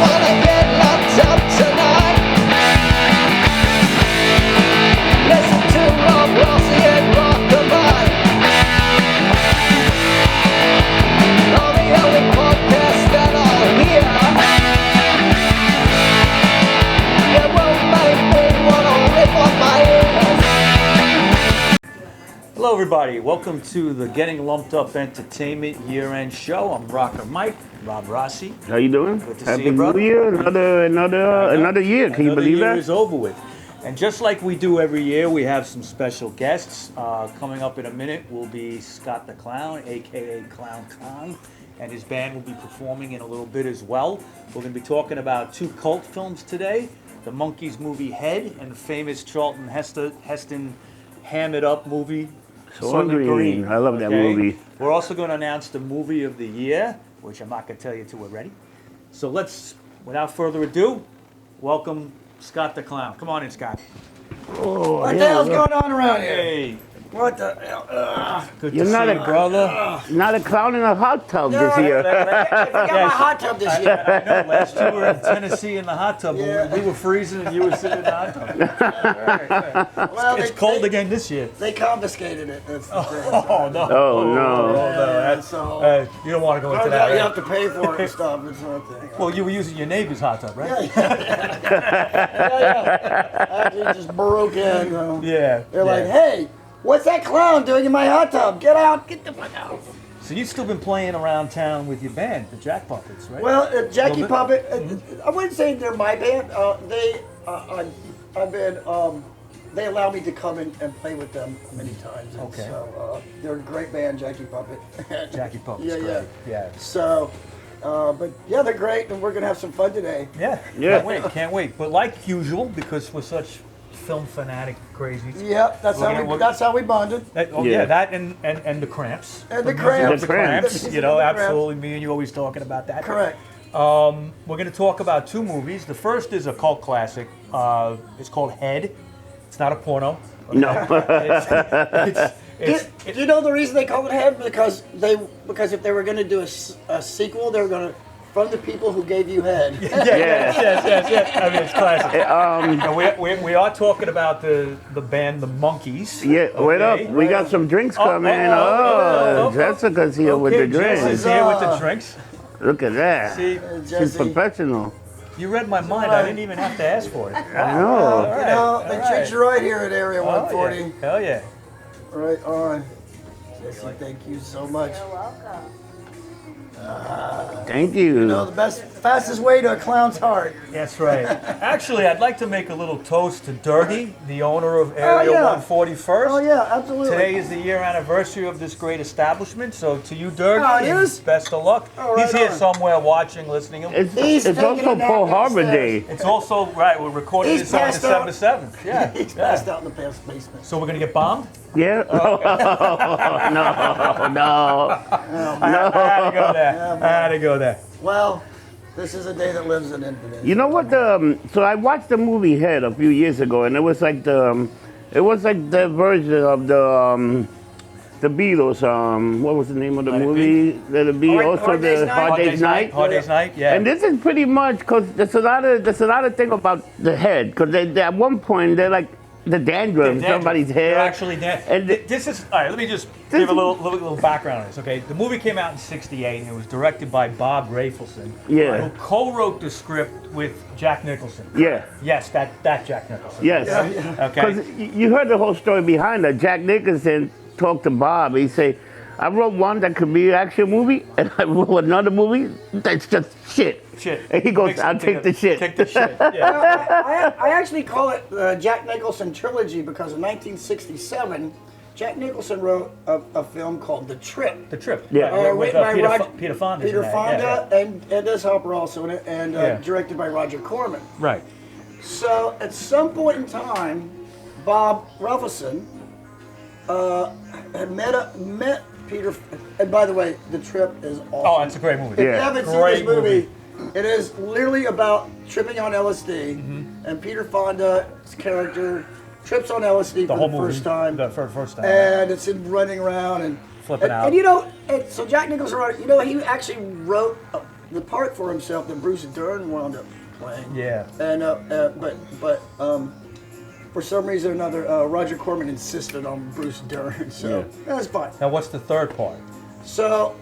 wanna get locked up tonight. Listen to Rob Rossi and RockerMike. On the only podcast that I'll hear. It won't make me wanna rip off my ears. Hello everybody, welcome to the Getting Lumped Up Entertainment year-end show. I'm RockerMike, Rob Rossi. How you doing? Good to Happy see you, brother. New Year! Another year. Can you believe Another year that? is over with. And just like we do every year, we have some special guests. Coming up in a minute will be Scott the Clown, aka ClownKong, and his band will be performing in a little bit as well. We're going to be talking about two cult films today, the Monkees movie Head and the famous Charlton Heston Ham It Up movie, Soylent Green. I love that movie. We're also going to announce the movie of the year, which I'm not going to tell you till we're ready. So let's, without further ado, welcome Scott the Clown. Come on in, Scott. Oh, What the hell's going on around here? Hey, What the hell? good You're to not see a you, brother. Not a clown in a hot tub this year. I got my hot tub this year. I know, last year we were in Tennessee in the hot tub. Yeah. We were freezing and you were sitting in the hot tub. Well, It's cold again this year. They confiscated it. That's the thing. Oh, no. Oh, no. That's, So- you don't want to go into You that. have to pay for it and stuff. It's not a thing. Well, you were using your neighbor's hot tub, right? Yeah. Actually, just broke in. Yeah. They're like, yeah. hey, what's that clown doing in my hot tub? Get out. Get the fuck out. So you've still been playing around town with your band, the Jack Puppets, right? Well, Jackie Little bit. Puppet, I wouldn't say they're my band. I've been, they allow me to come in and play with them many times. And Okay. So they're a great band, Jackie Puppet. Jackie Puppets, Yeah, great. Yeah. So, but yeah, they're great, and we're gonna have some fun today. Yeah. Yeah. Can't wait. But like usual, because we're such film fanatic crazies. Yep, that's how we bonded. Yeah, that and the Cramps. And the From Cramps. The The Cramps. Cramps, you know, The Cramps. absolutely. Me and you always talking about that. Correct. We're going to talk about two movies. The first is a cult classic. It's called Head. It's not a porno. Okay? No. Do you know the reason they call it Head? Because if they were going to do a sequel, they were going to from the people who gave you head. Yes. I mean, it's classic. And we are talking about the band, the Monkees. Yeah, wait up. We got some drinks coming. Jessica's here with the drinks. Jessica's here with the drinks. Look at that. See, She's Jesse. professional. you read my mind. I didn't even have to ask for it. I know. All You right, know, all they right. treat you right here at Area Oh, 140. yeah. Hell yeah. Right on. Jesse, thank you so much. You're welcome. Thank you. You know, the fastest way to a clown's heart. That's right. Actually, I'd like to make a little toast to Durgy, the owner of Area yeah. 141st. Oh yeah, absolutely. Today is the year anniversary of this great establishment, so to you, Durgy, Oh, it is? best of luck. Oh, right He's here on. somewhere watching, listening. It's He's taking also a nap Pearl Harbor downstairs. Day. It's also, right, we're recording He's this on passed December out. 7th. Yeah. He's yeah. passed out in the past basement. So we're going to get bombed? Yeah? No. I had to go there. I had to go there. Well, this is a day that lives in infamy. You know what? So I watched the movie Head a few years ago, and it was like the version of the Beatles. What was the name of the Let It movie? Let It Be. Also Hard Day's the Night? Hard Day's Night. Hard Day's Night, yeah. And this is pretty much because there's a lot of thing about the head because they at one point they're like the dandruff in somebody's hair. They're actually dead. And This is, all right, let me just give a little background on this, okay? The movie came out in '68 and it was directed by Bob Rafelson, Yeah. who co-wrote the script with Jack Nicholson. Yeah. Yes, that Jack Nicholson. Yes. Okay. Because you heard the whole story behind that. Jack Nicholson talked to Bob. He said, I wrote one that could be an action movie, and I wrote another movie that's just shit. Shit. And he goes, Mix I'll them take the together. shit. Take the shit. Yeah. I actually call it Jack Nicholson trilogy because in 1967, Jack Nicholson wrote a film called The Trip. The Trip. Yeah. Right, with Written by Peter Fonda. Peter Fonda and Des Hopper also in it, and Yeah. directed by Roger Corman. Right. So at some point in time, Bob Rafelson had met Peter. And by the way, The Trip is awesome. Oh, it's a great movie. If you Yeah. haven't seen Great this movie, it is literally about tripping on LSD, and Peter Fonda's character trips on LSD The for whole the movie. first time. The first time. And it's in running around and Flipping out. And you know, so Jack Nicholson wrote. You know, he actually wrote the part for himself that Bruce Dern wound up playing. Yeah. And but for some reason or another, Roger Corman insisted on Bruce Dern. So that's fine. Now, what's the third part? So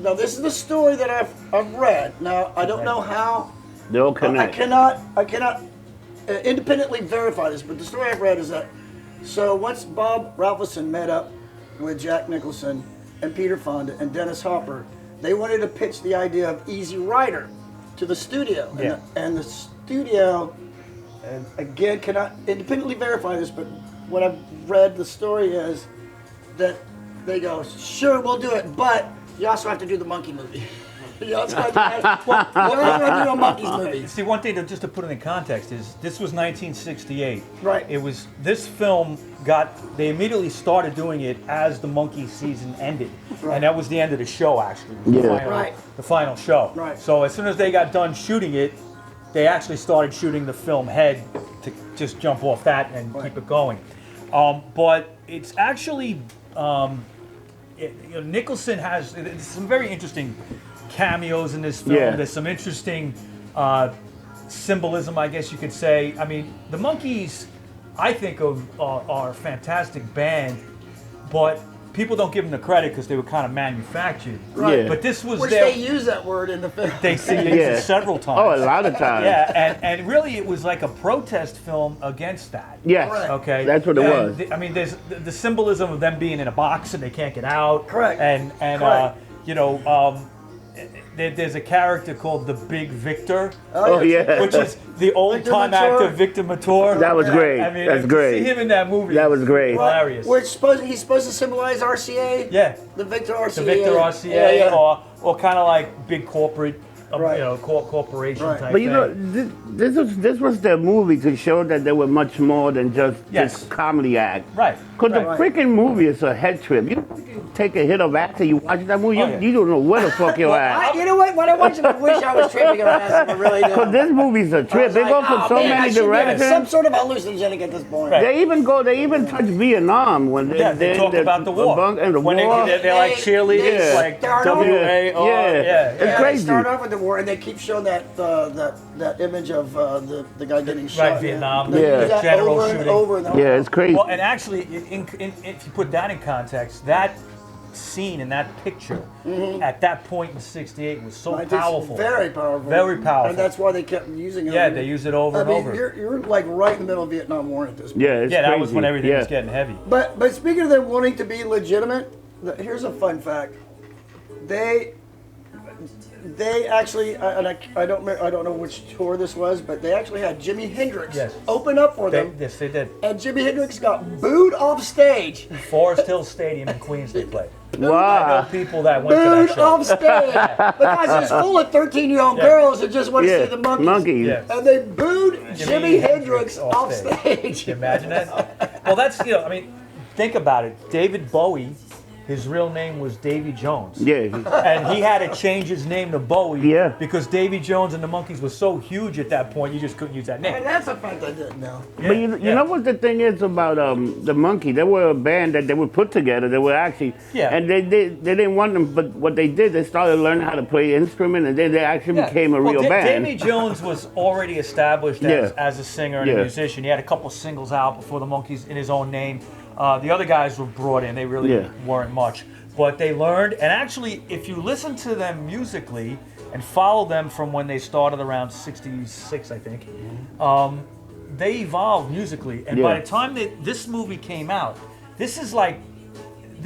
now this is the story that I've read. Now I don't know how. They'll connect. I cannot independently verify this, but the story I've read is that so once Bob Rafelson met up with Jack Nicholson and Peter Fonda and Dennis Hopper, they wanted to pitch the idea of Easy Rider to the studio. Yeah. And the studio, and again, cannot independently verify this, but what I've read, the story is that they go, sure, we'll do it, but you also have to do the monkey movie. You also have to do a monkeys movie. See, one thing just to put it in context is this was 1968. Right. It was this film they immediately started doing it as the monkey season ended, Right. and that was the end of the show actually. Yeah. The final show. Right. So as soon as they got done shooting it, they actually started shooting the film head to just jump off that and keep it going. But it's actually Nicholson has some very interesting cameos in this film. Yeah. There's some interesting symbolism, I guess you could say. I mean, the Monkees, I think are a fantastic band, but people don't give them the credit because they were kind of manufactured. Right. Yeah. But this was Which their. they use that word in the film. They used it several times. Oh, a lot of times. Yeah, and really it was like a protest film against that. Yes. Correct. Okay. That's what it And was. I mean, there's the symbolism of them being in a box and they can't get out. Correct. And Correct. There's a character called the Big Victor, Oh, yeah. which is the old-time Mature. actor Victor Mature. That was great. I mean, That's to great. see him in that movie. That was great. Hilarious. Which he's supposed to symbolize RCA. Yeah. The Victor RCA. The Victor RCA, Yeah, yeah. or kind of like big corporate, Right. corporation Right. type But you thing. know, this was their movie to show that they were much more than just Yes. this comedy act. Right. Because right. the freaking movie is a head trip. You take a hit of actor, you watch that movie, Oh, yeah. you don't know where the fuck you're at. You know what? When I watch it, I wish I was tripping on acid. I really do. Because this movie's a I trip. was They like, go for oh, so man, I many should be directions. some sort of hallucinogenic at this point. Right. They even touch Vietnam when They talk about the war. And the When war. they're like cheerleaders, they like start off- WAR. Yeah. Yeah. It's Yeah, crazy. They start off with the war, and they keep showing that image of the guy getting shot. Right, Vietnam, They the use that general over and shooting. over and over. Yeah, it's crazy. Well, and actually, if you put that in context, that scene in that picture at that point in '68 was so It's powerful. Very powerful. Very powerful. And that's why they kept using it. Yeah, they use it over I and mean, over. You're like right in the middle of Vietnam War at this point. Yeah, it's Yeah, that crazy. was when everything yeah. was getting heavy. But speaking of them wanting to be legitimate, here's a fun fact. They actually, and I don't know which tour this was, but they actually had Jimi Hendrix Yes. open up for them, Yes, they did. and Jimi Hendrix got booed off stage. Forest Hill Stadium in Queens they played. I know Wow. people that went to Booed that show. off stage because it's full of 13-year-old girls that just want to Yeah, see the monkeys. monkeys. Yeah. And they booed Jimi Hendrix off stage. Can you imagine that? Well, that's, I mean, think about it. David Bowie, his real name was Davy Jones. Yeah. And he had to change his name to Bowie Yeah. because Davy Jones and the Monkees was so huge at that point, you just couldn't use that And name. that's a fact I didn't know. But you know what the thing is about the Monkey? They were a band that they were put together. They were actually, and they didn't want them. But what they did, they started learning how to play instrument, and they actually became a real band. Davy Jones was already established as a singer and a musician. He had a couple singles out before the Monkees in his own name. The other guys were brought in. They really weren't much. But they learned, and actually, if you listen to them musically and follow them from when they started around '66, I think, they evolved musically. And by the time this movie came out, this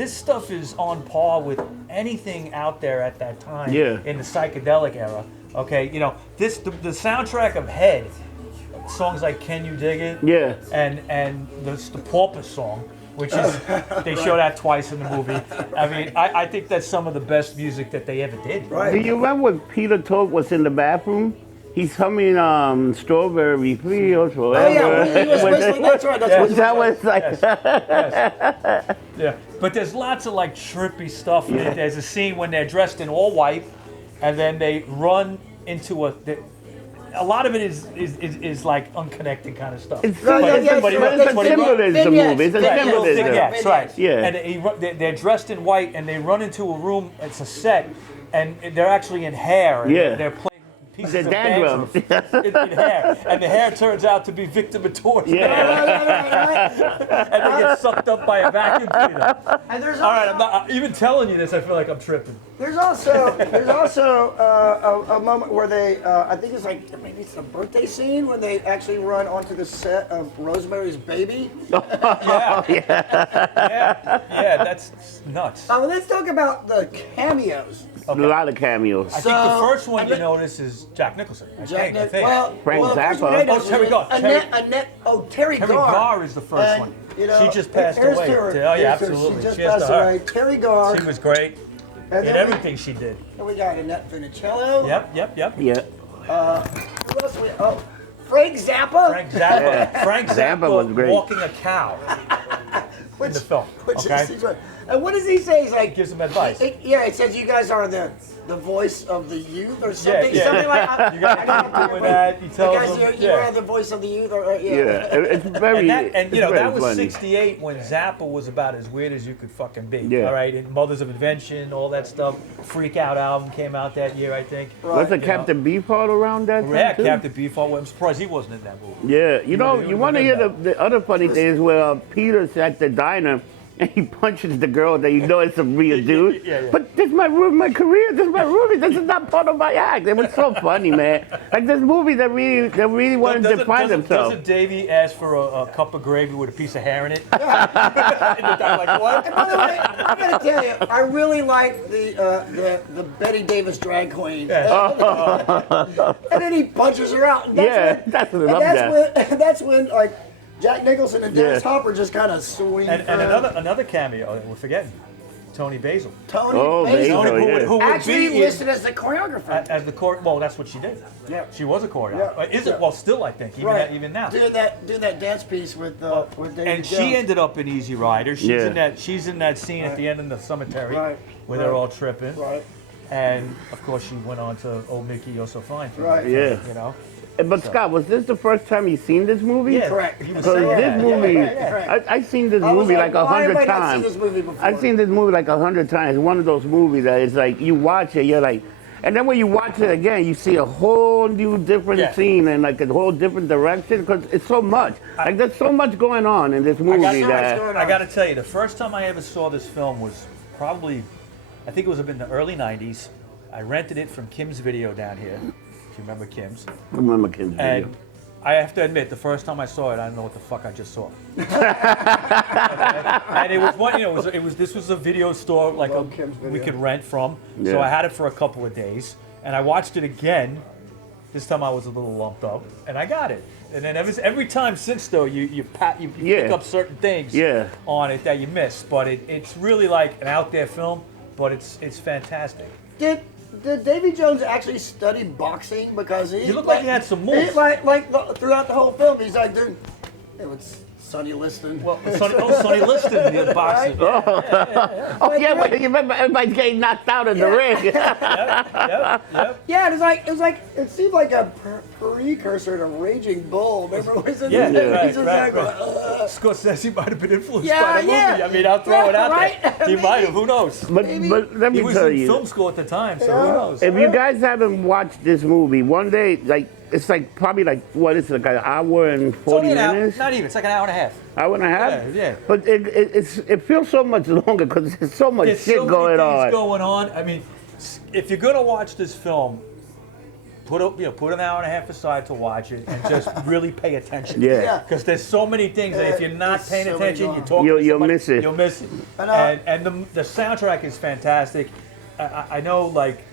stuff is on par with anything out there at that time in the psychedelic era. Okay, the soundtrack of Head, songs like "Can You Dig It?" and the Porpoise song, which is they show that twice in the movie. I mean, I think that's some of the best music that they ever did. Right. Do you remember when Peter Tork was in the bathroom? He's humming Strawberry Fields Forever. Oh, yeah, he was whistling. That's right. That's what That was like... Yeah, but there's lots of like trippy stuff. There's a scene when they're dressed in all white, and then they run into a lot of it is like unconnected kind of stuff. It's Right, it's yeah, a but symbolism movie. It's a Right, little symbolism. vignettes, right. Yeah. And they're dressed in white, and they run into a room. It's a set, and they're actually in hair. And Yeah. they're playing pieces The of dandruff. dandruff in hair, and the hair turns out to be Victor Mator's Yeah. hair, and they get sucked up by a vacuum cleaner. And there's All right, also- I'm not even telling you this. I feel like I'm tripping. There's also a moment where they I think it's like maybe it's a birthday scene when they actually run onto the set of Rosemary's Baby. Yeah, that's nuts. Let's talk about the cameos. A lot of cameos. I think the So, first one I you mean- notice is Jack Nicholson. I Jack think. Frank the first Zappa. one I Oh, noticed Terry was Garr. Terry Terry Garr. Garr is the first And, one. you know, She just passed here's away. to her. Oh, yeah, Here's to her. absolutely. She just Cheers to passed her. away. Terry Garr. She was great And in then everything she did. Then we got Annette Funicello. Yep. Yeah. Who else we? Oh, Frank Zappa. Frank Zappa. Yeah. Frank Zappa Zappa was great. walking a cow in the film. Which Okay. is, right. And what does he say? He's like, Gives him advice. He says you guys are the voice of the youth or something. yeah. Something like that. You gotta keep doing that. He tells guys, them. you are the voice of the youth. Or, Yeah. It's very. And you know it's very that was funny. '68 when Zappa was about as weird as you could fucking be. Yeah. All right, and Mothers of Invention, all that stuff. Freak Out album came out that year, I think. Was it You Captain Beefheart around that time Yeah, too? Captain Beefheart. I'm surprised he wasn't in that movie. Yeah, you know, you you want to hear remember the other funny thing is where Peter's at the diner and he punches the girl that you know is a real dude. Yeah. But this might ruin my career. This might ruin me. This is not part of my act. It was so funny, man. Like this movie that really wanted to define themselves. Doesn't Davey ask for a cup of gravy with a piece of hair in it? And the guy like, what? And by the way, I gotta tell you, I really like the Betty Davis drag queen. And then he punches her out. And That's what I love that. That's when like Jack Nicholson and Dennis Yeah. Hopper just kind of swing. And through. another cameo we're forgetting, Tony Basil. Tony Oh, Basil, Basil, yeah. Who would actually be in- listed as the choreographer. as the court. Well, that's what she did. Yeah. She was a choreographer. Yeah. Is it? Well, still, I think even now. Doing that dance piece with David And Jones. she ended up in Easy Rider. She's Yeah. in that scene at the end in the cemetery Right. where they're all tripping. Right. And of course, she went on to "Oh Mickey, You're So Fine." Right. Yeah. You know. But Scott, was this the first time you seen this movie? Yeah. Correct. He was Because saying this that. movie, yeah. I seen this I was movie like, like why have 100 I not seen times. this movie before? I've seen this movie like 100 times. It's one of those movies that it's like you watch it, you're like, and then when you watch it again, you see a whole new different Yeah. scene and like a whole different direction because it's so much. Like there's so much going on in this movie so much that. going on. I got to tell you, the first time I ever saw this film was probably, I think it was in the early '90s. I rented it from Kim's Video down here. If you remember Kim's. I remember Kim's video. And I have to admit, the first time I saw it, I don't know what the fuck I just saw. And it was one, this was a video store like Love Kim's Video. we could rent from. So Yeah. I had it for a couple of days, and I watched it again. This time I was a little lumped up, and I got it. And then every time since though, you pick Yeah. up certain things Yeah. on it that you miss. But it's really like an out there film, but it's fantastic. Did Davy Jones actually study boxing? Because he looked like he had some moves. Throughout the whole film, he's like, dude, it was Sonny Liston. Well, Sonny Liston, the boxer. Oh yeah, but you remember everybody's getting knocked out in the ring. Yep. Yeah, it was like it seemed like a precursor to Raging Bull. Remember, was it? Yeah, Yeah. He's just right. like, Scorsese might have been influenced Yeah, by the movie. yeah. I mean, I'll throw it out Right? there. He might have. Who knows? But let He me was tell in you. film school at the time, so who knows? If you guys haven't watched this movie, one day, like, it's like probably like, what is it, like an hour and It's 40 only an hour, minutes? not even. It's like an hour and a half. Hour and a half? Yeah. But it feels so much longer because there's so much There's shit so many going things on. going on. I mean, if you're gonna watch this film, put an hour and a half aside to watch it and just really pay attention. Yeah. Yeah. Because there's so many things that if you're not There's paying so many attention, going you're on. talking to You'll somebody, miss it. You'll miss it. And, And the soundtrack is fantastic. I know, like,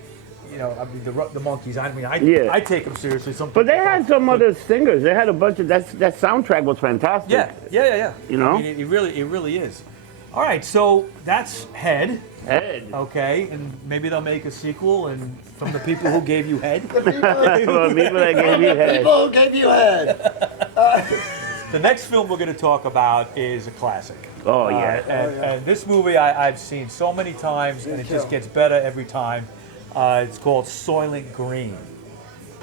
I mean, the Monkees. I mean, Yeah. I take them seriously. Some But they people had don't. some other singers. They had a bunch of, that soundtrack was fantastic. Yeah. You know? I mean, it really is. All right, so that's Head. Head. Okay, and maybe they'll make a sequel, and from the people who gave you Head. Well, people that gave you head. People gave you head. The next film we're going to talk about is a classic. Oh, yeah. And this movie I've seen so many times, and it just gets better every time. It's called Soylent Green.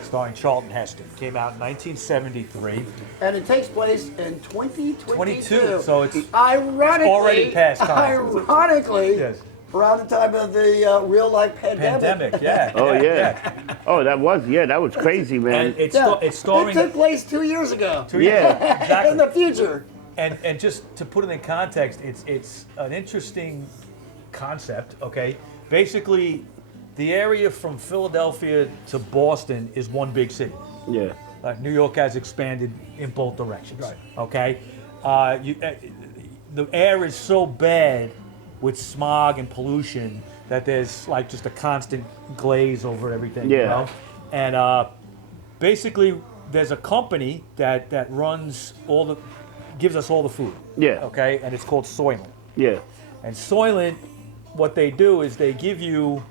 starring Charlton Heston. Came out in 1973. And it takes place in 2022. 22, so it's ironically already past time. Ironically, Yes. around the time of the real life pandemic. Yeah. Oh yeah. Oh, that was crazy, man. And it's starring. It took place 2 years ago. Yeah. Exactly. In the future. And just to put it in context, it's an interesting concept. Okay, basically, the area from Philadelphia to Boston is one big city. Yeah. New York has expanded in both directions. Right. Okay, the air is so bad with smog and pollution that there's like just a constant glaze over everything. Yeah. You know? And basically, there's a company that runs gives us all the food. Yeah. Okay, and it's called Soylent. Yeah. And Soylent, what they do is they give you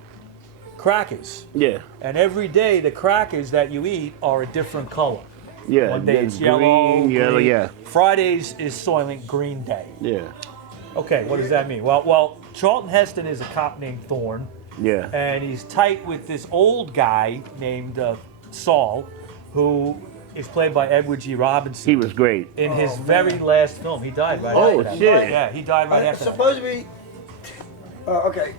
crackers. Yeah. And every day the crackers that you eat are a different color. Yeah. One day there's it's yellow, yellow, green. yeah. Fridays is Soylent Green Day. Yeah. Okay, what does that mean? Well, Charlton Heston is a cop named Thorne, Yeah. and he's tight with this old guy named Saul, who is played by Edward G. Robinson. He was great. In his very last film. He died right Oh, after that. shit. Yeah, he died right after that. Supposed to be. Okay.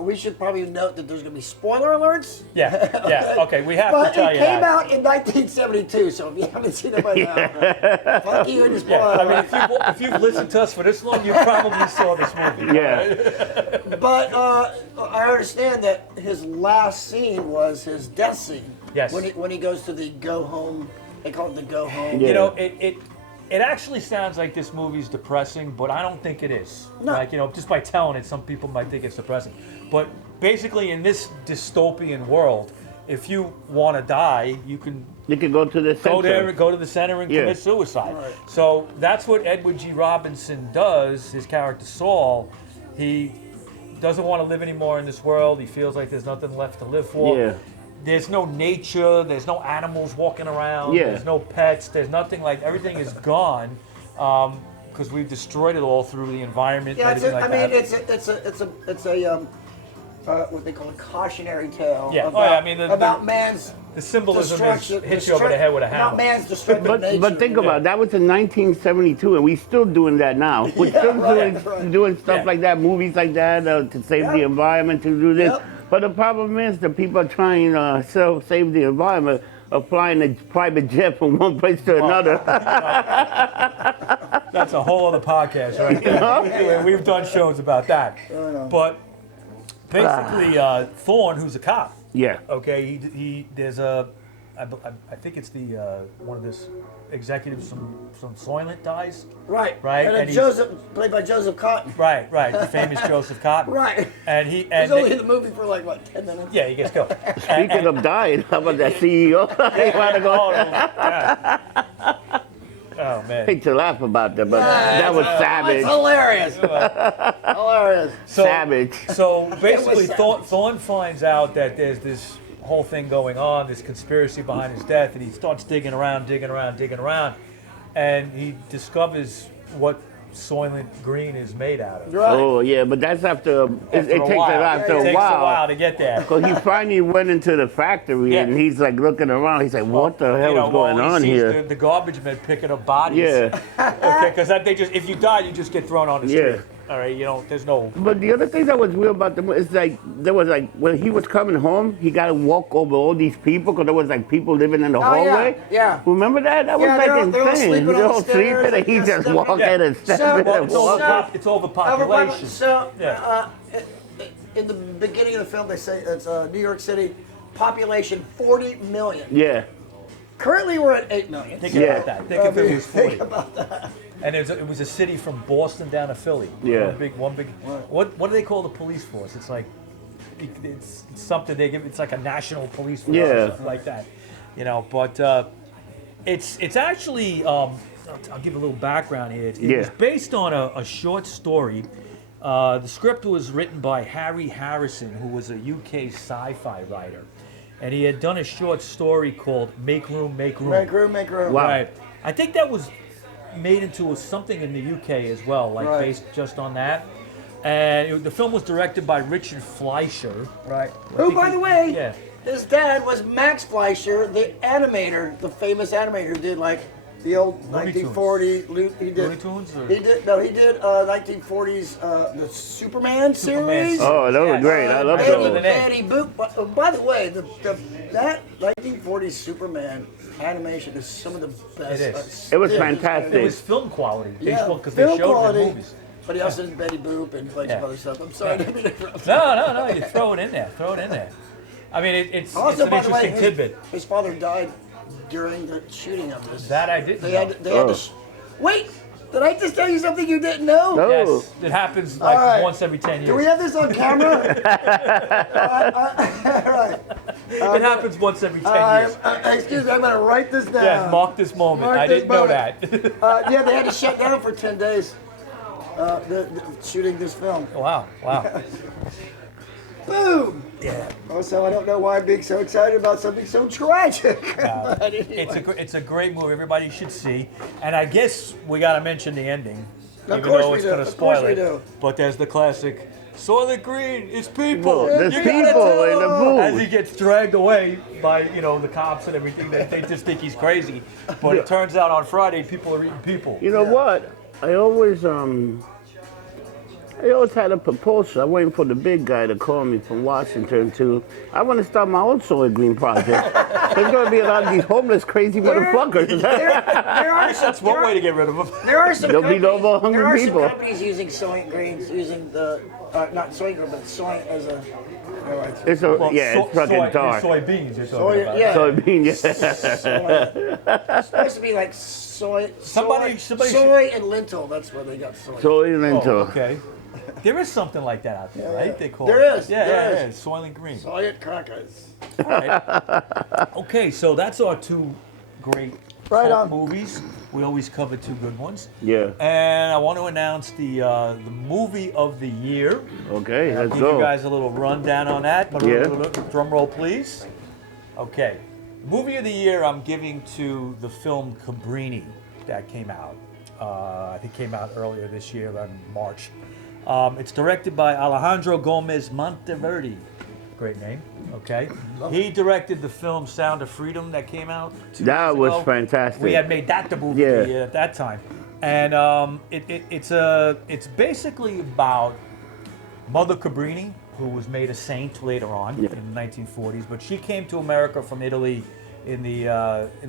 We should probably note that there's going to be spoiler alerts. Yeah, okay, we have But to tell it you came that. out in 1972, so if you haven't seen it by now, fuck you and your spoiler Yeah, I mean, alert. if you've listened to us for this long, you probably saw this movie. Yeah. But I understand that his last scene was his death scene. Yes. When he goes to the go home, they call it the go home. Yeah. You know, it actually sounds like this movie's depressing, but I don't think it is. No. Like, you know, just by telling it, some people might think it's depressing. But basically, in this dystopian world, if you want to die, you can You could go to the center. go to the center and Yeah. commit suicide. Right. So that's what Edward G. Robinson does, his character Saul. He doesn't want to live anymore in this world. He feels like there's nothing left to live for. Yeah. There's no nature, there's no animals walking around, Yeah. there's no pets, there's nothing like, everything is gone because we've destroyed it all through the environment and Yeah, everything like that. it's a what they call a cautionary tale. Yeah. About, Oh, yeah, I mean, about man's The symbolism is destruction, hit you over the head with a hammer. About man's destructive nature. But think about it, that was in 1972, and we're still doing that now. We're still doing stuff Yeah. like that, movies like that, to save the environment, to do this. Yep. But the problem is the people are trying to save the environment, flying a private jet from one place to another. That's a whole other podcast, right there. We've done shows about that. But basically, Thorne, who's a cop, Yeah. okay, there's I think it's the one of this executives from Soylent dies. Right. Right, And, and he's- Joseph, played by Joseph Cotton. Right, the famous Joseph Cotton. Right. And he He's only in the movie for like, what, 10 minutes? yeah, he gets killed. Speaking of dying, how about that CEO? They want to go. Oh man. Hate to laugh about that, but that was savage. It's hilarious. Hilarious. Savage. So basically, savage. Thorne finds out that there's this whole thing going on, this conspiracy behind his death, and he starts digging around, and he discovers what Soylent Green is made out of. Right. Oh yeah, but that's after it takes a while. after It a takes a while while. to get there. Because he finally went into the factory Yeah. and he's like looking around. He's like, "What the hell is going on he sees here?" The garbage men picking up bodies. Yeah. Okay, because they just if you die, you just get thrown on the street. Yeah. All right, you know, there's no. But the other thing that was weird about the movie is like there was like when he was coming home, he got to walk over all these people because there was like people living in the hallway. yeah. Remember that? That was Yeah, like they're all insane. sleeping on They're the all stairs sleeping and he and just stuff. walking Yeah. and stepping Well, and it's walking. it's overpopulation. So, Yeah. in the beginning of the film, they say it's New York City, population 40 million. Yeah. Currently, we're at 8 million. Think Yeah. about that. Think if it was 40. Think about that. And it was a city from Boston down to Philly. Yeah. One big. What do they call the police force? It's like, it's something they give. It's like a national police force or Yeah. something like that. You know, but it's actually. I'll give a little background here. It was based on a short story. The script was written by Harry Harrison, who was a UK sci-fi writer, and he had done a short story called "Make Room, Make Room." Make room, make room. Wow. Right. I think that was made into something in the UK as well, like Right. based just on that. And the film was directed by Richard Fleischer. Right. I Who, think by he- the way, yeah. his dad was Max Fleischer, the animator, the famous animator who did like the old Looney 1940s. He did. Looney Tunes? Or? He did 1940s the Superman series. Oh, those were great. I love those. Betty Boop. By the way, that 1940s Superman animation is some of the best. It is. It was fantastic. It was film quality. Yeah, Because they showed quality. the movies. But he also did Betty Boop and a bunch of other stuff. I'm sorry. No. You throw it in there. I mean, it's Also, an by the way, interesting tidbit. his father died during the shooting of this. That I didn't They know. had to wait, did I just tell you something you didn't know? No. Yes, it happens like right. once every 10 years. Do we have this on camera? All right. It happens once every 10 years. Excuse me, I'm going to write this down. Yeah, mark this moment. Mark I this didn't know moment. that. Yeah, they had to shut down for 10 days shooting this film. Wow. Boom! Yeah. Also, I don't know why I'm being so excited about something so tragic. But anyway. It's a great movie. Everybody should see. And I guess we got to mention the ending, Of even course though we it's do. going to Of course spoil we it. do. But there's the classic. Soylent Green, it's people. There's You gotta people tell in the them. booth. As he gets dragged away by the cops and everything, they just think he's crazy. But it turns out on Friday, people are eating people. You know what? I always had a proposal. I'm waiting for the big guy to call me from Washington I want to start my own Soylent Green project. There's going to be a lot of these homeless, crazy motherfuckers. There are some, That's one way to get rid of them. There are some There'll be no more hungry there are people. some companies using Soylent Greens, using the not Soylent Green, but soy as a. It's it's fucking dark. Soybeans you're talking Soy, about. yeah. Soybean, yeah. It's supposed to be like soy, Somebody soy and lentil. That's where they got soy. Soy and lentil. Oh, okay. There is something like that out there, right? They call There it. is, Yeah, there yeah, is. Soylent Green. Soy and crackers. All right. Okay, so that's our two great Right cult on. movies. We always cover two good ones. Yeah. And I want to announce the movie of the year. Okay, I'll let's give you go. guys a little rundown on that. Yeah. Drum roll, please. Okay. Movie of the year I'm giving to the film Cabrini that came out. I think came out earlier this year, around March. It's directed by Alejandro Gomez Monteverdi. Great name. Okay. He directed the film Sound of Freedom that came out 2 That years was ago. fantastic. We had made that the movie of the year at that time. And it's basically about Mother Cabrini, who was made a saint later on in the 1940s, but she came to America from Italy in the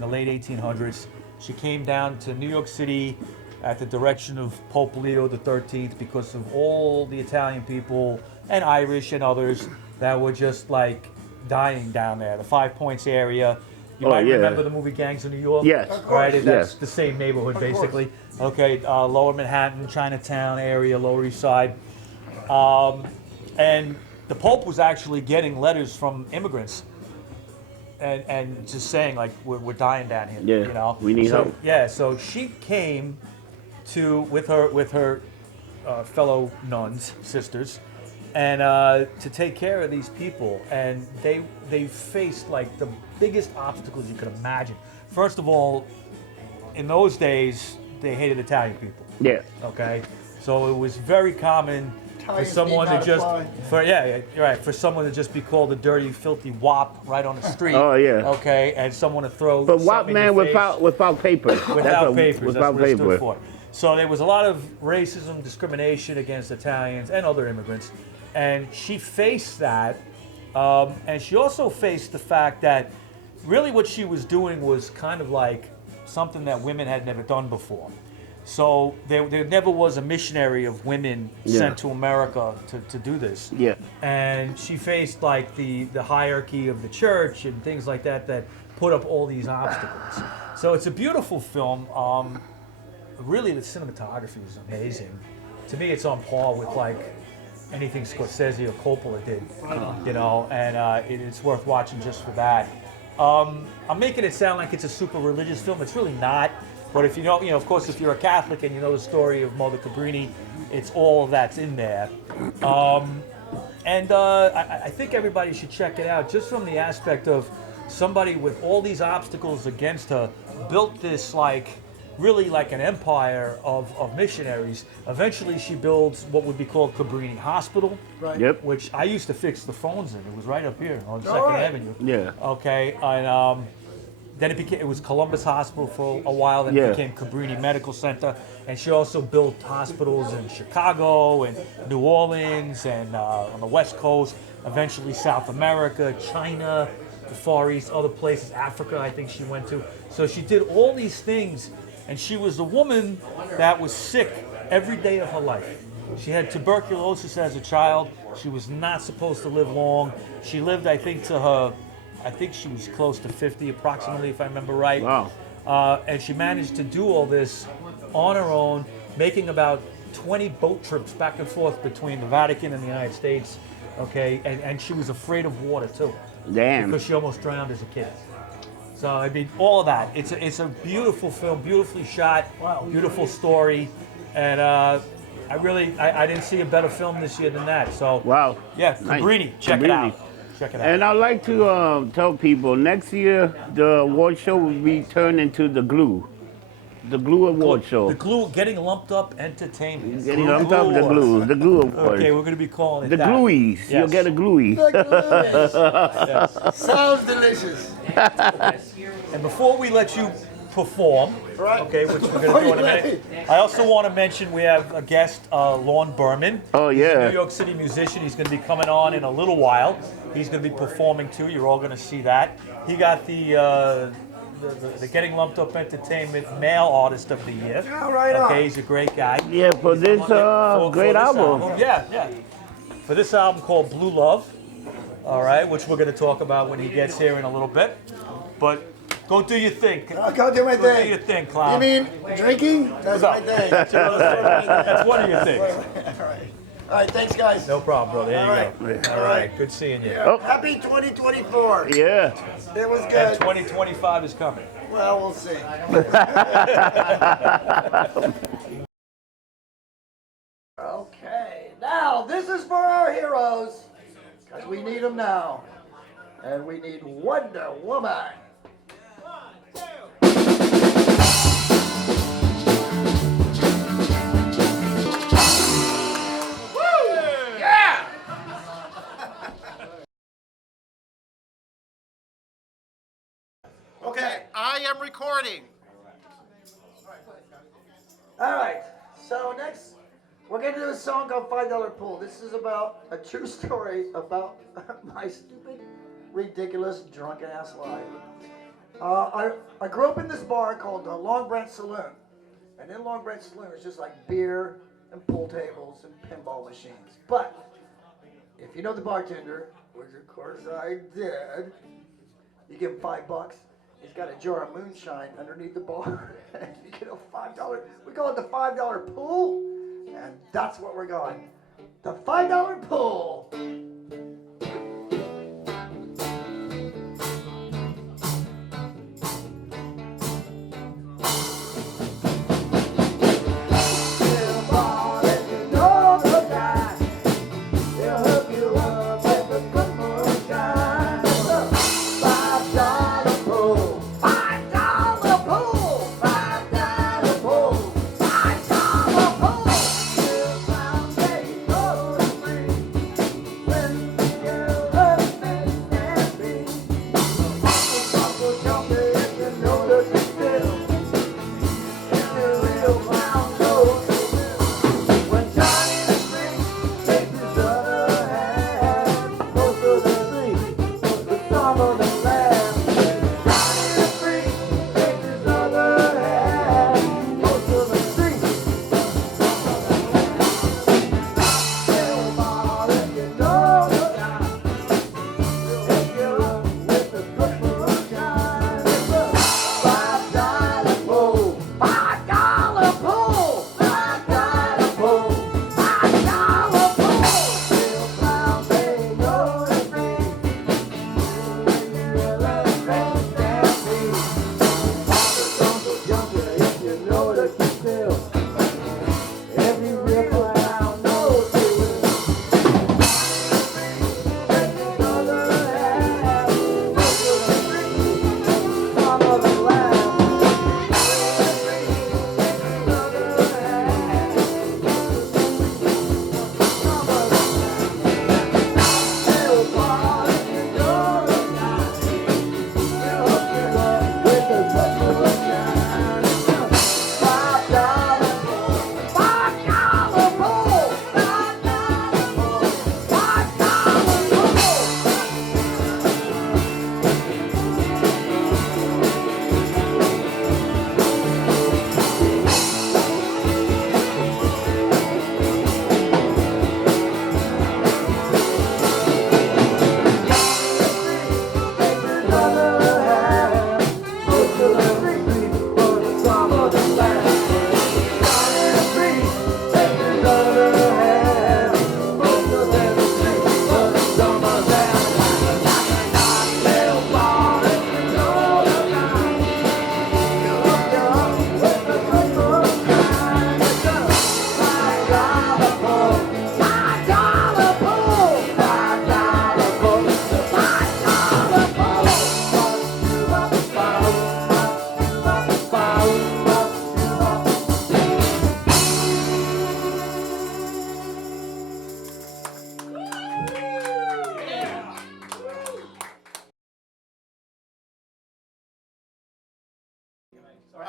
late 1800s. She came down to New York City at the direction of Pope Leo XIII because of all the Italian people and Irish and others that were just like dying down there. The Five Points area. You might remember the movie Gangs of New York? Yes. Right, and that's Yes. the same neighborhood basically. Okay, Lower Manhattan, Chinatown area, Lower East Side. And the Pope was actually getting letters from immigrants and just saying like we're dying down here. Yeah, You know? we need so, help. Yeah, so she came with her fellow nuns, sisters, and to take care of these people, and they faced like the biggest obstacles you could imagine. First of all, in those days, they hated Italian people. Yeah. Okay, so it was very common for Italians someone need to not just apply. for someone to just be called a dirty, filthy wop right on the street. Oh, yeah. Okay, and someone to throw. But what something in man your face. without papers? Without papers, Without that's what it paper. stood for. So there was a lot of racism, discrimination against Italians and other immigrants, and she faced that, and she also faced the fact that really what she was doing was kind of like something that women had never done before. So there never was a missionary of women sent to America to do this. Yeah. And she faced like the hierarchy of the church and things like that put up all these obstacles. So it's a beautiful film. Really, the cinematography is amazing. To me, it's on par with like anything Scorsese or Coppola did. You know, and it's worth watching just for that. I'm making it sound like it's a super religious film. It's really not. But if you know, of course, if you're a Catholic and you know the story of Mother Cabrini, it's all of that's in there. I think everybody should check it out just from the aspect of somebody with all these obstacles against her built this like really like an empire of missionaries. Eventually, she builds what would be called Cabrini Hospital, Right. Yep. which I used to fix the phones in. It was right up here on All 2nd right. Avenue. Yeah. Okay, and then it was Columbus Hospital for a while, then Yeah. it became Cabrini Medical Center, and she also built hospitals in Chicago and New Orleans and on the West Coast, eventually South America, China, the Far East, other places, Africa I think she went to. So she did all these things, and she was a woman that was sick every day of her life. She had tuberculosis as a child. She was not supposed to live long. She lived, I think she was close to 50 approximately, if I remember right. Wow. And she managed to do all this on her own, making about 20 boat trips back and forth between the Vatican and the United States. Okay, and she was afraid of water too, Damn. because she almost drowned as a kid. So I mean, all of that. It's a beautiful film, beautifully shot, beautiful story, and I didn't see a better film this year than that. So Wow. yeah, Nice. Cabrini, check it Cabrini. out. Check it out. And I'd like to tell people next year the award show will be turned into the Glue Award Show. The Glue, Getting Lumped Up Entertainment. Getting lumped up the Glue Award. Okay, we're going to be calling it The that. Glueies. Yes. You'll get a Gluey. Sounds delicious. And before we let you perform, Right. okay, which we're going to do in a minute, I also want to mention we have a guest, Lorne Behrman. Oh He's a yeah. New York City musician. He's going to be coming on in a little while. He's going to be performing too. You're all going to see that. He got the Getting Lumped Up Entertainment Male Artist of the Year. Yeah, right on. Okay, he's a great guy. Yeah, for this For great this album. Yeah. For this album called Blue Love, all right, which we're going to talk about when he gets here in a little bit. But go do your thing. I'll go do my Go do thing. your thing, Clown. You mean drinking? That's No. my thing. That's your other thing. That's one of your things. All right. All right, thanks, guys. No problem, brother. There All you right. go. All right. Good seeing you. Oh. Happy 2024. Yeah. It was And good. 2025 is coming. Well, we'll see. Okay, now this is for our heroes, because we need them now. And we need Wonder Woman. Okay, I am recording. All right, so next we're going to do a song called $5 Pool. This is about a true story about my stupid, ridiculous, drunken-ass life. I grew up in this bar called the Long Branch Saloon. And in Long Branch Saloon, it's just like beer and pool tables and pinball machines. But if you know the bartender, which of course I did, you give him $5. He's got a jar of moonshine underneath the bar. And you get a $5. We call it the $5 pool. And that's what we're going. The $5 pool. Well,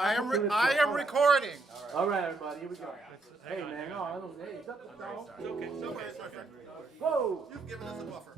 I am recording. All right, everybody, here we go. Hey, man, hey, it's up the dog. Okay. No worries, my friend. Whoa! You've given us a buffer.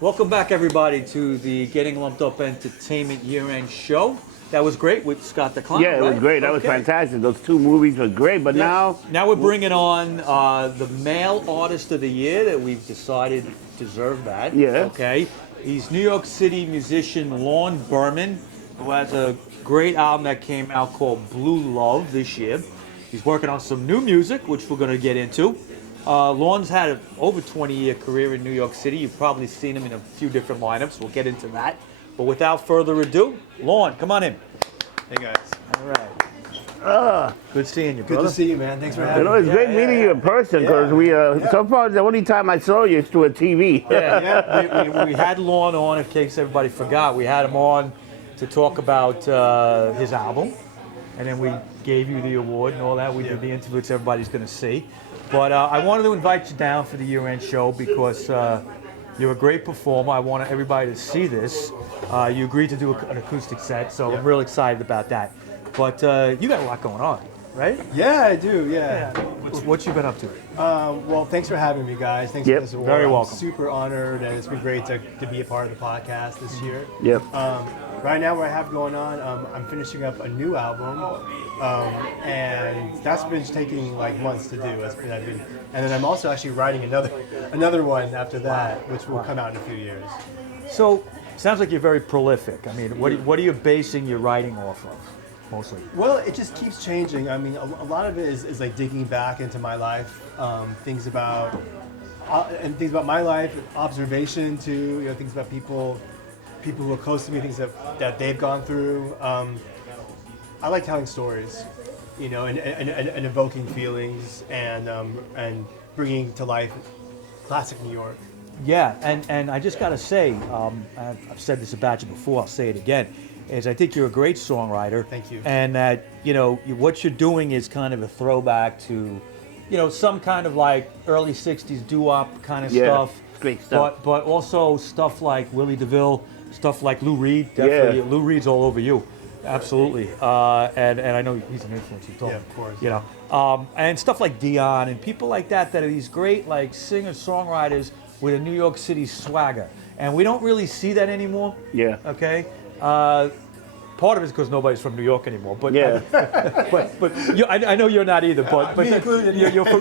Welcome back, everybody, to the Getting Lumped Up Entertainment year-end show. That was great with Scott the Clown. Yeah, it was right? great. That was fantastic. Those two movies were great. But now we're bringing on the male artist of the year that we've decided deserve that. Yeah. Okay. He's New York City musician Lorne Behrman, who has a great album that came out called Blue Love this year. He's working on some new music, which we're going to get into. Lorne's had an over 20-year career in New York City. You've probably seen him in a few different lineups. We'll get into that. But without further ado, Lorne, come on in. Hey guys. All right. Good seeing you, brother. Good to see you, man. Thanks for having me. it's great meeting you in person because so far the only time I saw you is through a TV. We had Lorne on, in case everybody forgot. We had him on to talk about his album, and then we gave you the award and all that. We did the interview, which everybody's going to see. But I wanted to invite you down for the year-end show because you're a great performer. I want everybody to see this. You agreed to do an acoustic set, so I'm real excited about that. But you got a lot going on, right? Yeah, I do, yeah. What you been up to? Well, thanks for having me, guys. Thanks for this award. Very I'm welcome. super honored, and it's been great to be a part of the podcast this year. Yep. Right now, what I have going on, I'm finishing up a new album, and that's been taking like months to do. And then I'm also actually writing another one after that, which will come out in a few years. So, sounds like you're very prolific. I mean, what are you basing your writing off of, mostly? Well, it just keeps changing. I mean, a lot of it is like digging back into my life, things about my life, observation too. Things about people who are close to me, things that they've gone through. I like telling stories, and evoking feelings and bringing to life classic New York. Yeah, and I just got to say, I've said this about you before, I'll say it again, is I think you're a great songwriter. Thank you. And that, what you're doing is kind of a throwback to, some kind of like early 60s doo-wop kind of stuff. Great stuff. But also stuff like Willie DeVille, stuff like Lou Reed. Definitely. Yeah. Lou Reed's all over you. Absolutely. And I know he's an influence. You told me. Yeah, of course. And stuff like Dion and people like that are these great like singer-songwriters with a New York City swagger. And we don't really see that anymore. Yeah. Okay? part of it's because nobody's from New York anymore. But Yeah. I know you're not either. But Me included.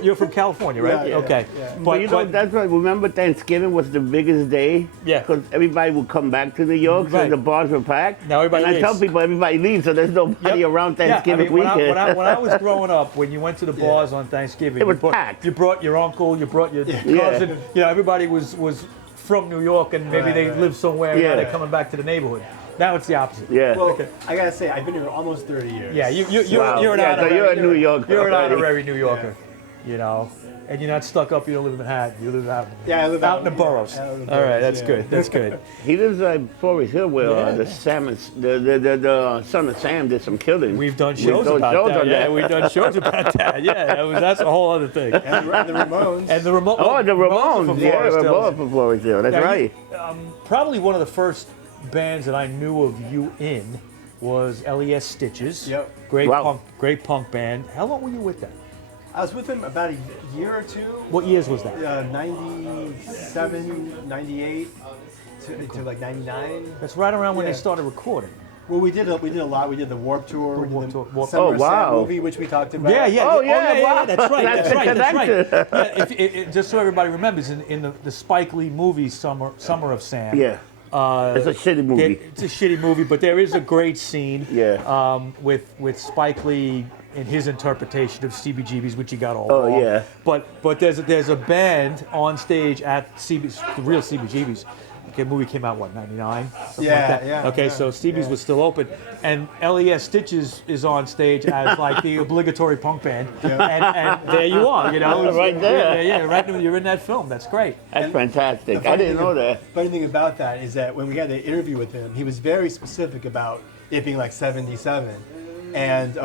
you're from California, right? Yeah, Okay. yeah. But you know, that's right. Remember Thanksgiving was the biggest day? Yeah. Because everybody would come back to New York, so Right. the bars were packed. Now everybody and I tell leaves. people everybody leaves, so there's nobody Yep. around Yeah, I Thanksgiving mean, when weekend. when I was growing up, when you went to the bars on Thanksgiving, It was you brought, packed. you brought your uncle, you brought your cousin. Yeah. You know, everybody was from New York, and maybe Right, they right. lived somewhere. Yeah. Now they're coming back to the neighborhood. Now it's the opposite. Yeah. Well, I gotta say, I've been here almost 30 years. Yeah, you're Wow. an Yeah, so honorary. you're a New Yorker. You're an already. honorary New Yorker. You know, and you're not stuck up. You don't live in Manhattan. You live out. Yeah, I live out in the boroughs. out in the All right, boroughs, that's yeah. good. That's good. He lives like Forest Hill, where Yeah. the Sam, the son of Sam did some killing. We've done shows done about shows that. on Yeah, that. we've done shows about that. Yeah, that's a whole other thing. And the Ramones. And the remote. Oh, the Ramones. from Yeah, Forest Hill. Ramones from Forest Hill. That's Yeah, right. Probably one of the first bands that I knew of you in was LES Stitches. Yep. Great punk band. How long were you with them? I was with him about a year or two. What years was that? 97, 98 to like 99. That's right around when they Yeah. started recording. Well, we did a lot. We did the Warp Tour. We did Warped the Tour. Warped- Summer Oh, wow. Sam movie, which we talked about. Yeah, yeah. Oh, yeah, wow. That's right. That's That's the right. That's right. connection. Yeah, just so everybody remembers, in the Spike Lee movie Summer of Sam. Yeah. It's a shitty movie. It's a shitty movie, but there is a great scene. Yeah. With Spike Lee in his interpretation of CBGB's, which he got all Oh, wrong. yeah. But there's a band on stage at the real CBGB's. Okay, movie came out what, 99? Something Yeah, like that. yeah, Okay, yeah, so Stevie's yeah. was still open, and LES Stitches is on stage as like the obligatory punk band, and there you are, you know, Right there. Yeah, right. You're in that film. That's great. That's fantastic. The I funny didn't thing- know that. Funny thing about that is that when we had the interview with him, he was very specific about it being like 77. And we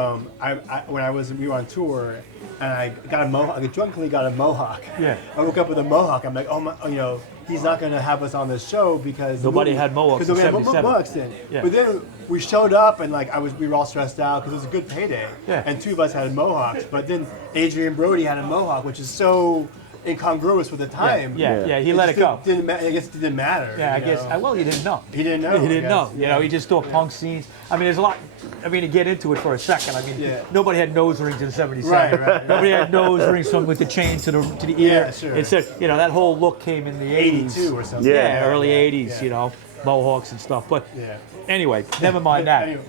were on tour, and I got a mohawk. I drunkenly got a mohawk. Yeah. I woke up with a mohawk. I'm like, oh my, you know, he's not going to have us on this show because Nobody had mohawks because in nobody had 77. mohawks then. Yeah. But then we showed up, and like we were all stressed out because it was a good payday. Yeah. And two of us had mohawks, but then Adrian Brody had a mohawk, which is so incongruous with the time. Yeah. He let it go. I guess it didn't matter. Yeah, I you guess. know? Well, he didn't know. He didn't know. He I didn't guess. know. You know, he just thought punk scenes. I mean, there's a lot. I mean, to get into it for a second. I mean, Yeah. nobody had nose rings in '77. Right. Nobody had nose rings with the chain to the ear. Yeah, sure. Instead, you know, that whole look came in the '80s. 82 or something. Yeah, early yeah, '80s. yeah. You know, mohawks and stuff. But Yeah. anyway, never mind that. Anyway,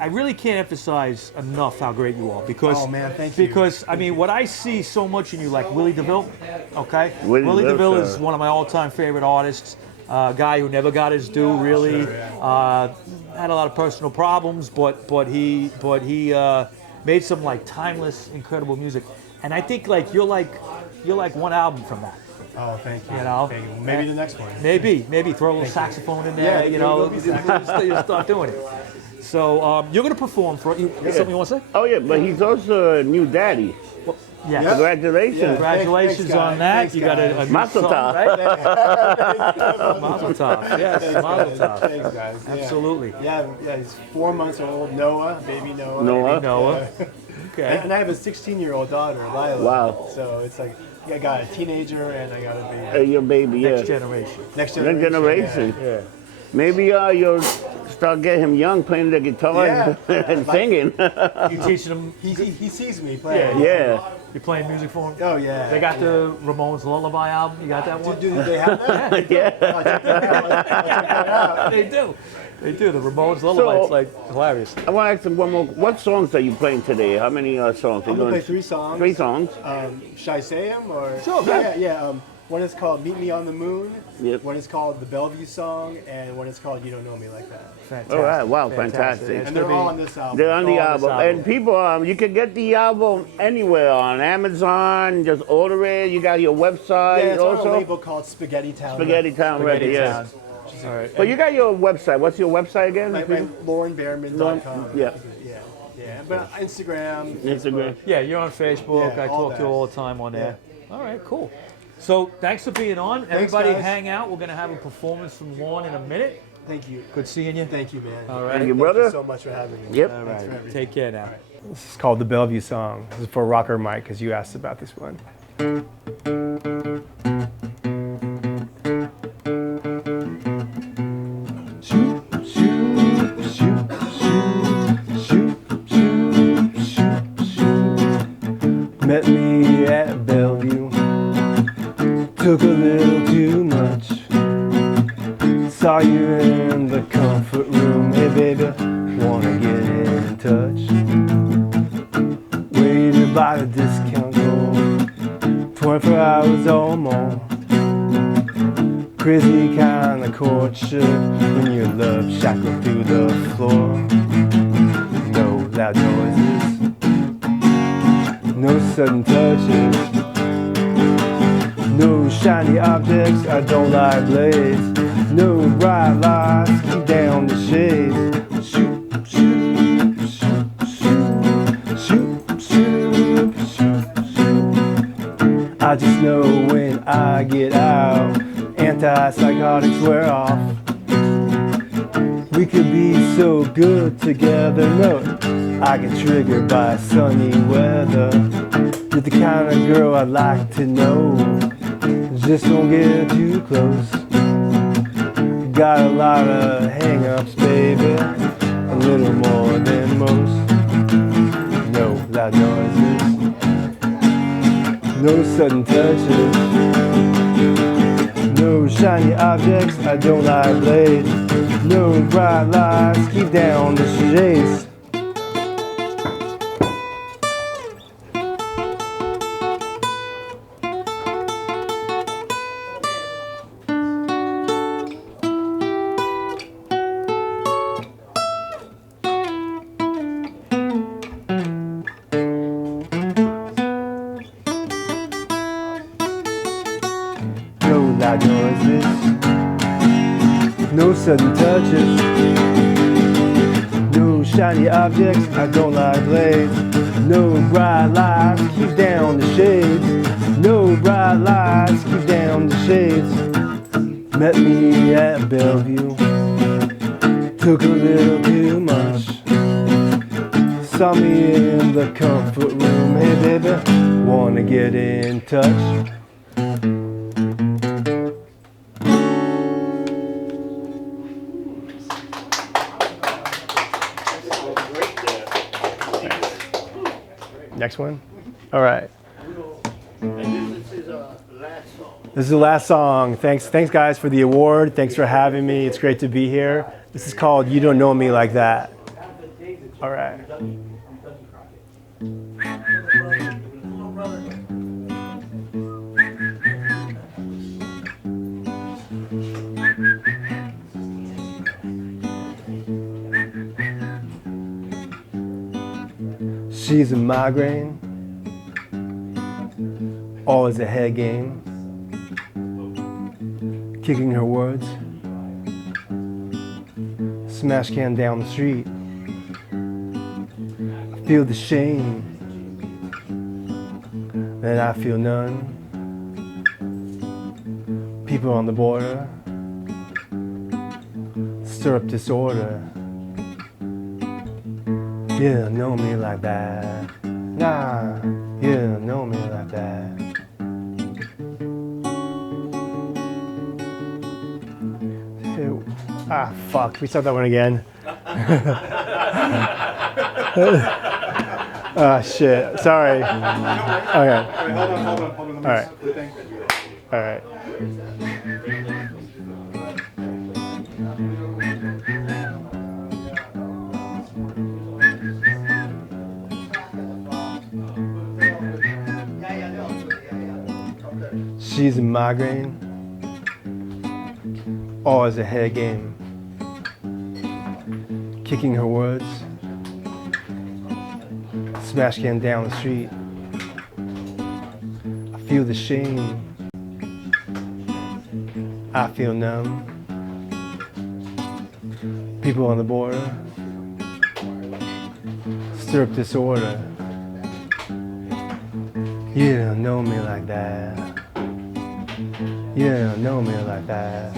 I really can't emphasize enough how great you are because Oh, man, thank you. because I mean what I see so much in you, like Willie DeVille, okay? Willie DeVille DeVille, is sir. one of my all-time favorite artists. Guy who never got his due, really. Had a lot of personal problems, but he made some like timeless, incredible music. And I think like you're like one album from that. Oh, thank you. You know? Thank you. Maybe the next one. Maybe throw a little saxophone in there. Yeah, you know, maybe saxophone. you start doing it. So you're gonna perform for something you want to say? Oh, yeah, but he's also a new daddy. Well, yeah. Yeah. Congratulations. Yeah. Congratulations Thanks, guys. on that. Thanks, You got a guys. new Mazel song, tov. right? Mazel tov. Yes, mazel tov. Thanks, guys. Yeah. Absolutely. Yeah, he's 4 months old. Noah, baby Noah. Noah. Noah. Okay. And I have a 16-year-old daughter, Lila. Wow. So it's like I got a teenager and I got a baby. Your baby, yeah. Next generation. Next Next generation. Yeah. Maybe you'll start getting him young playing the guitar Yeah. and singing. You teaching them? He sees me playing. Yeah. You playing music for them? Oh yeah. They got the Ramones Lullaby album. You got that one? Do they have that? Yeah. I'll check that out. I'll check that out. They do. They do. The Ramones Lullaby. It's So- like hilarious. I want to ask him one more. What songs are you playing today? How many songs? I'm gonna play 3 songs. 3 songs. Should I say them or? Sure, go ahead. Yeah. One is called "Meet Me on the Moon." Yep. One is called "The Bellevue Song," and one is called "You Don't Know Me Like That." Fantastic. All right. Wow. Fantastic. It's And they're gonna all be- on this album. They're on the all on this album. album. And people, you can get the album anywhere on Amazon. Just order it. You got your website Yeah, it's on a also. label called Spaghetti Town. Spaghetti Town Spaghetti Records. Town. Yeah. All right. But you got your website. What's your website again? My LorneBehrman.com. Yeah. Yeah. But Instagram. Instagram. Yeah, you're on Facebook. Yeah, I all talk to you that. all the time on there. All right, cool. So thanks for being on. Everybody guys. hang out. We're going to have a performance from Lorne in a minute. Thank you. Good seeing you. Thank you, man. All right. Thank you, Thank brother. you so much for having me. Yep. All Thanks for right. everything. Take care now. This is called the Bellevue song. This is for RockerMike because you asked about this one. Met me at Bellevue. Took a little too much. Saw you in the comfort room. Hey baby, wanna get in touch. Waited by the discount door, 24 hours or more. Crazy kind of courtship when your love shackled through the floor. No loud noises, no sudden touches, no shiny objects, I don't like blades. No bright lights, keep down the shades. Shoot, shoot, shoot, shoot, shoot, shoot, shoot, shoot. I just know when I get out, antipsychotics wear off. We could be so good together. No, I get triggered by sunny weather. You're the kind of girl I'd like to know. Just don't get too close. Got a lot of hang-ups, baby, a little more than most. No loud noises, no sudden touches, no shiny objects, I don't like blades. No bright lights, keep down the shades. Noises, no sudden touches, no shiny objects, I don't like blades. No bright lights, keep down the shades. No bright lights, keep down the shades. Met me at Bellevue, took a little too much. Saw me in the comfort room, hey baby, wanna get in touch. Next one? All right. And this is our last song. This is the last song. Thanks guys for the award. Thanks for having me. It's great to be here. This is called You Don't Know Me Like That. All right. She's a migraine, always a head game, kicking her words, smash can down the street. I feel the shame, and I feel none. People on the border stir up disorder. You don't know me like that. Nah, you don't know me like that. Ah, fuck. We start that one again. Ah, shit. Sorry. Okay. Hold on. All right. All right. She's a migraine, always a head game, kicking her words, smash can down the street. I feel the shame, I feel numb. People on the border stir up disorder. You don't know me like that. You don't know me like that.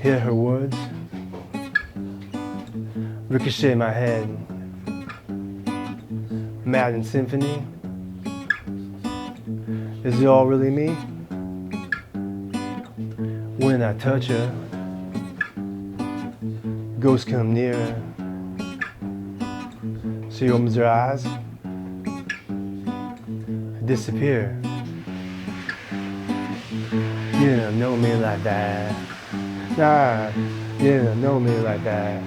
Hear her words ricochet my head. Madden Symphony. Is it all really me? When I touch her, ghosts come nearer. She opens her eyes, disappear. You don't know me like that. Nah, you don't know me like that.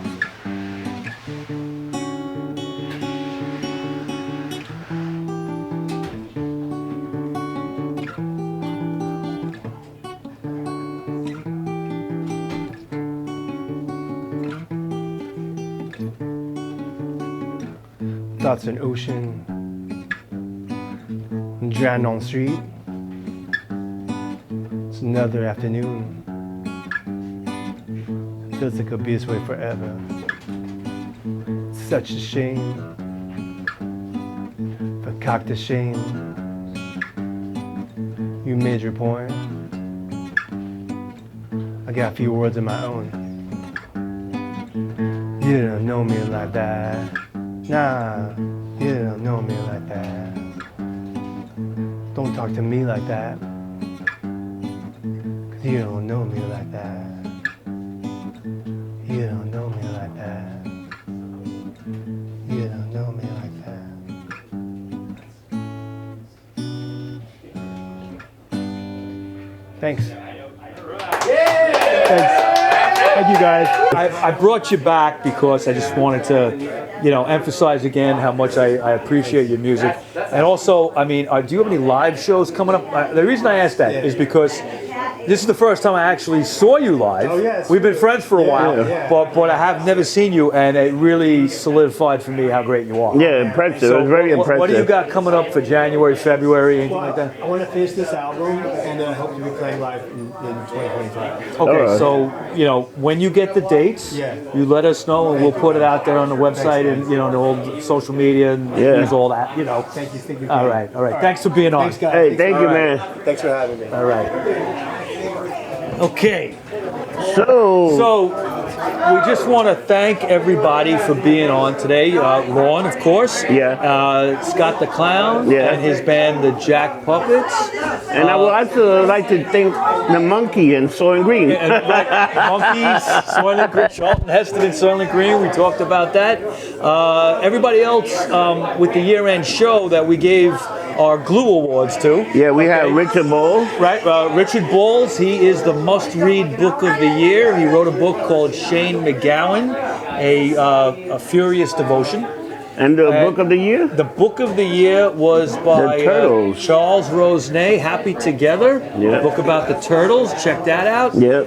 Thoughts an ocean, drowned on the street. It's another afternoon. Feels like I'll be this way forever. Such a shame. But cocked to shame. You made your point. I got a few words of my own. You don't know me like that. Nah, you don't know me like that. Don't talk to me like that. 'Cause you don't know me like that. You don't know me like that. You don't know me like that. Thanks. Thanks. Thank you guys. I brought you back because I just wanted to, emphasize again how much I appreciate your music. And also, I mean, do you have any live shows coming up? The reason I asked that is because this is the first time I actually saw you live. Oh, yes. We've been friends for a while, yeah. but I have never seen you, and it really solidified for me how great you are. Yeah, impressive. So it was very impressive. What do you got coming up for January, February, anything like that? I want to finish this album, and then I hope to be playing live in 2025. Okay, Alright. so when you get the dates, you let us know, and we'll put it out there on the website and the old social media and use all that. Thank you. All right. Thanks for being on. Thanks, guys. Hey, thank you, man. Thanks for having me. All right. Okay. So, We just want to thank everybody for being on today. Lorne, of course. Yeah. Scott the Clown. Yeah. And his band, the Jack Puppets. and I would also like to thank the Monkey and Soylent Green. And Monkeys, Soylent Green, Charlton Heston and Soylent Green. We talked about that. Everybody else with the year-end show that we gave our Glue Awards to. Yeah, we have Richard Bull. Right, Richard Bowles, he is the must-read book of the year. He wrote a book called Shane McGowan, a Furious Devotion. And the book of the year? The book of the year was by The Turtles. CharlesFRosenay, Happy Together, Yeah. a book about the Turtles. Check that out. Yeah.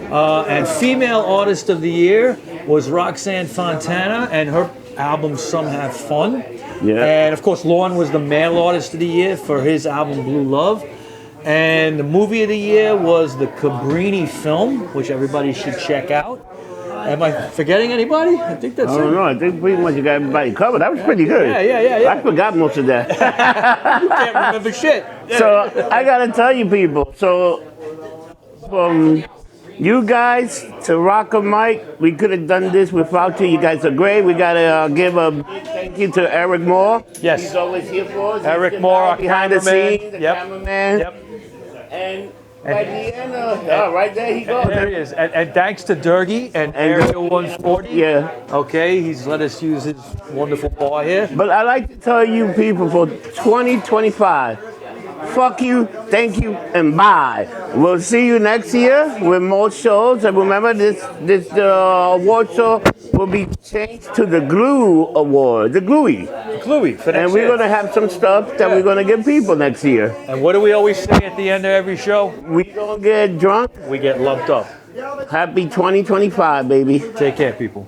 And female artist of the year was Roxanne Fontana, and her album Some Have Fun. Yeah. And of course, Lorne was the male artist of the year for his album Blue Love. And the movie of the year was the Cabrini film, which everybody should check out. Am I forgetting anybody? I think that's I don't it. know. I think pretty much you got everybody covered. That was pretty good. Yeah. I forgot most of that. You can't remember shit. So I gotta tell you people. So from you guys to RockerMike, we could have done this without you. You guys are great. We gotta give a big thank you to Eric Moore. Yes. He's always here for us. Eric He's Moore, our behind the cameraman. scenes, the Yep. cameraman. Yep. And by the end of, right there he goes. There he is. And thanks to Durgy and Area 140. Yeah. Okay, he's let us use his wonderful bar here. But I like to tell you people for 2025, fuck you, thank you, and bye. We'll see you next year with more shows. And remember, this award show will be changed to the Glue Award, the Gluey. Gluey for next And we're year. going to have some stuff that we're going to give people next year. And what do we always say at the end of every show? We don't get drunk. We get lumped up. Happy 2025, baby. Take care, people.